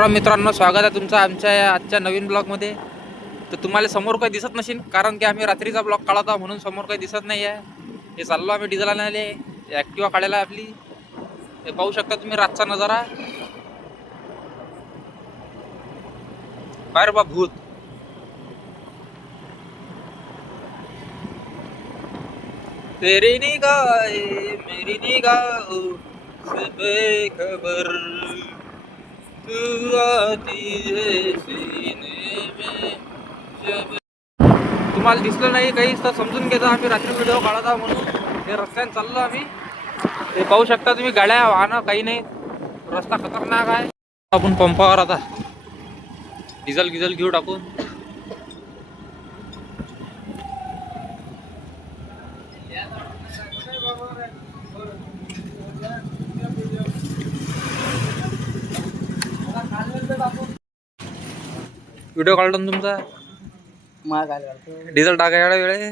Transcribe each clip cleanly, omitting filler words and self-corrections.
राम मित्रांनो, स्वागत आहे तुमचं आमच्या आजच्या नवीन ब्लॉगमध्ये. तर तुम्हाला समोर काही दिसत नसेल, कारण की आम्ही रात्रीचा ब्लॉग काढत म्हणून समोर काही दिसत नाही आहे. हे चाललो आम्ही डिझेल आणायला, ॲक्टिवा काढायला आपली. हे पाहू शकता तुम्ही रातचा नजारा. बाहेर बा भूत. तेरी निगाहे मेरी निगाह से बेखबर, तू आती है सीने में जब. तुम्हाला दिसलं नाही काही तर समजून घेतो, आम्ही रात्री व्हिडिओ काढत आहोत म्हणून. हे रस्त्याने चाललो आम्ही. ते पाहू शकता तुम्ही, गाड्या वाहनं काही नाही, रस्ता खतरनाक आहे. आपण पंपावर आता डिझेल घेऊ टाकून. व्हिडिओ काढतो ना तुमचा. डिझेल टाकायला वेळ आहे.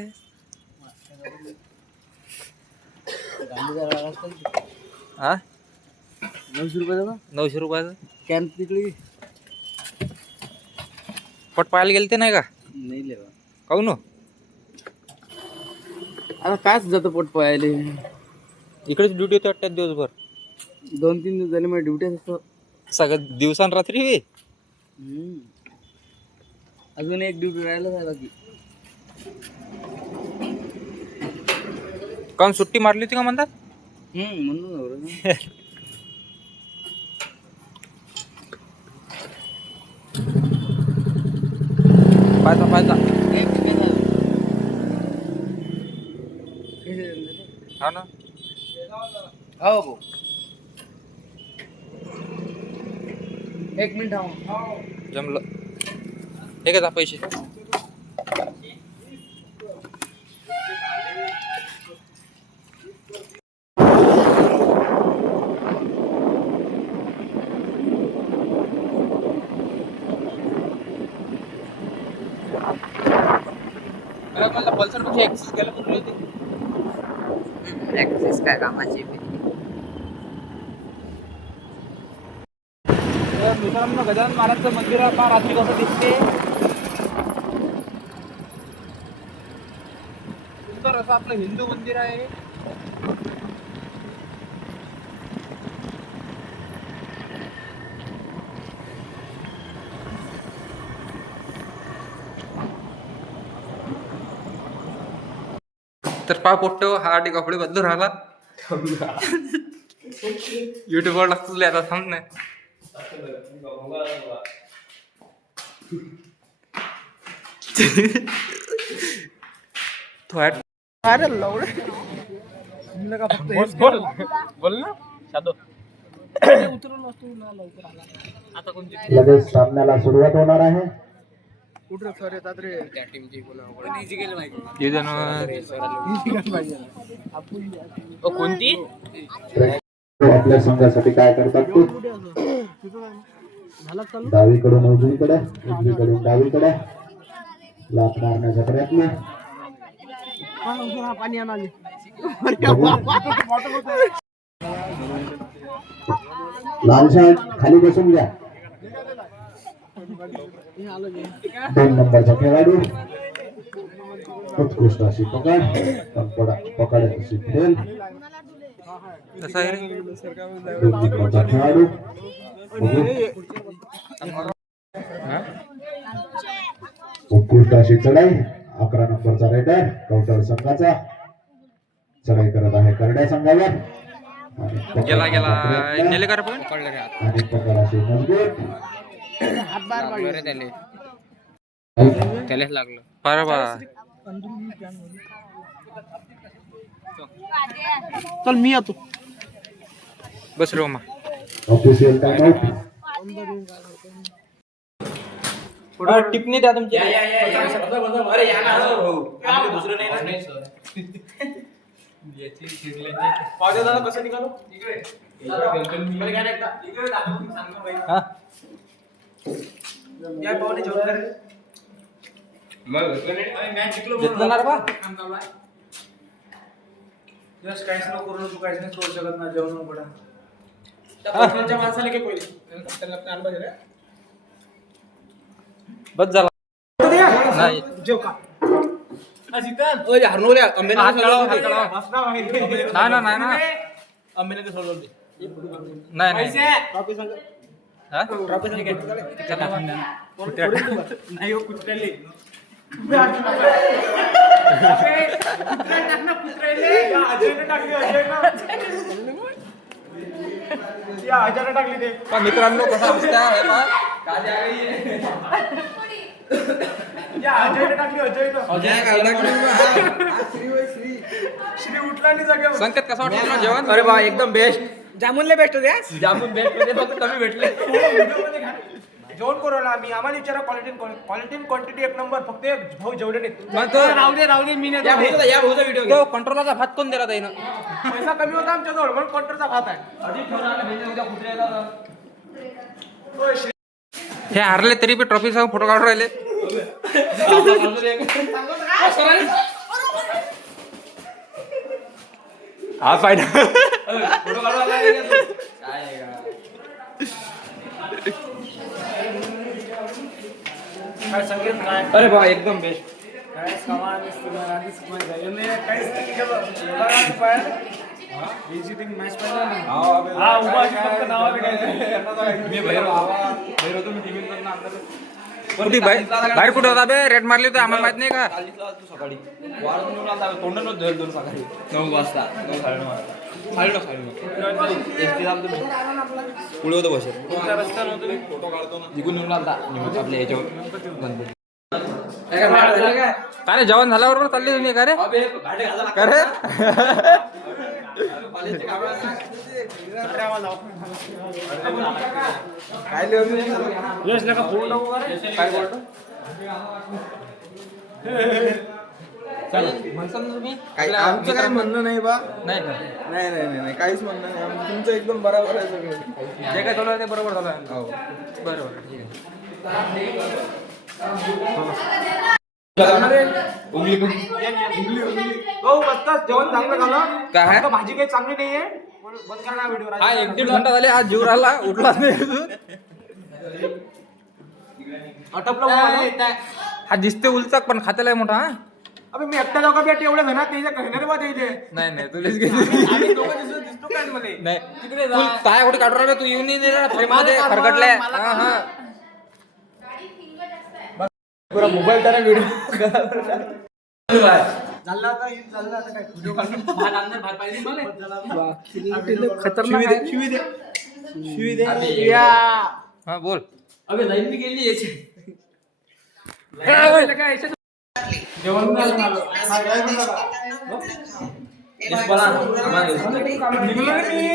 हा 900 रुपयाचं कॅम्प तिकडे पट पाहायला गेलते नाही का? नाही लेवा. काहून आता कायच जातं पोट पाहायले. इकडेच ड्युटी होते वाटतात दिवसभर. 2-3 दिवस झाले माझी ड्युटी असतो सगळं दिवसां रात्री बी. अजून एक ड्युटी राहिला आहे बाकी. काहून सुट्टी मारली होती का म्हणतात? म्हणून पायचा हा ना. हो भाऊ, 1 मिनिट जमलं. हे का पैसे? मला पल्सर पेक्षा ऍक्सेस घ्यायला कुठली होती? ऍक्सेस काय कामाची. मित्रांनो, गजानन महाराजचं मंदिर आहे. पहा रात्री कसं दिसते. सुंदर असं आपलं हिंदू मंदिर आहे. तर पहा पोट्ट हा कपडे बदलून राहिला. युट्यूबवर लागतो आता, थांब नाही. लगेच सामन्याला सुरुवात होणार आहे. कोणती आपल्या संघासाठी काय करतात ते डावीकडून उजवीकडे, उजवीकडून डावीकडे लाथ मारण्याचा प्रयत्न. लाल शर्ट खाली बसून घ्या. 2 नंबरचा खेळाडू उत्कृष्ट अशी पकड, पकड अशी फेल. 2 नंबरचा खेळाडू उत्कृष्ट अशी चढाई. 11 नंबरचा रेडर कौशल संघाचा चढाई करत आहे करड्या संघावर. गेला नेलेकर पण आणि पकड अशी मजबूत. त्यालाच लागलं. बरोबर. चल मी येतो. बस रे मामा. Official time out. पुढे टिप्पणी द्या तुमची. अरे या ना दुसरं नाही ना. पावडे दादा कसं निघालो इकडे. या पावडे जेवण करे. मग मॅच जिंकलो म्हणून जस्ट काहीच न करू, तू काहीच नाही सोडू शकत ना. जेवण पडा त्या माणसाला काय पहिले त्यांना आणलं रे. बस झाला नाही हरनवल्या आंबेला नाही ना नाही ना आंबेने सोडवलं नाही नाही हा? नाही हो कुत्र्याले टाकली ते पण मित्रांनो कसा असते आहे पहा. श्री उठला नाही जागे संकेत कसा वाटलं तुला जेवण अरे बा एकदम बेस्ट जामूनले बेस्ट होते जामून बेस्ट होते फक्त कमी भेटले जेवण करू आम्ही आम्हाला विचारा क्वालिटी क्वांटिटी एक नंबर फक्त भाऊ जेवढे नाही मग तो राहू दे मी या भाऊचा व्हिडिओ तो कंट्रोलरचा भात कोण दिला ताईनं पैसा कमी होता आमच्या जवळ म्हणून क्वांटरचा भात आहे हे हारले तरी बी ट्रॉफी सह फोटो काढून राहिले हा फायदा फोटो काय संकेत काय अरे बा एकदम बेस्ट काय सामान विजिटिंग मॅच पाहिजे हा उभा फक्त नावाला काय मी बाहेर होतो मी टीव्ही कुठे बाहेर कुठे होता बे रेड मारली होती आम्हाला माहित नाही का तू सकाळी वाढून येऊन आला तोंडूनच धरल दोन सकाळी 9 वाजता 9:30 एसटी झालं तुम्ही पुढे होतं बसत रस्त्यावर होतो फोटो काढतो ना निघून येऊन आलता आपल्या याच्यावर का रे जेवण झाल्याबरोबर चालली तुम्ही का रे का रे काय बोलतो तुम्ही आमचं काय म्हणणं नाही बा नाही का नाही नाही नाही काहीच म्हणणं नाही तुमचं एकदम बरोबर आहे सगळं जे काय चालू आहे ते बरोबर झालं आहे. हो बरोबर ठीक हो बसताच जेवण चांगलं झालं काय आहे? फक्त भाजी काही चांगली नाहीये म्हणून बंद करा व्हिडिओ हा 1-1.5 घंटा झाले आज जीव राहिला उठला नाही अजून. हा दिसते उलचक पण खात्याला मोठा हा अबे मी एकटा जाऊ का बेट एवढे जण त्याच्या कहणार बा त्याचे नाही नाही तुलाच आम्ही दोघं दिसतो काय मला नाही तू काय कुठे काढून राहिला तू येऊन नाही फ्रेम मध्ये खरकटलाय हा हा पुरा मोबाईल त्याला व्हिडिओ झालं आता काय व्हिडिओ काढून भात अंदर भात पाहिजे मला खतरनाक शिवी दे हा बोल अबे लाईन गेली याची जेवण निघलो रे मी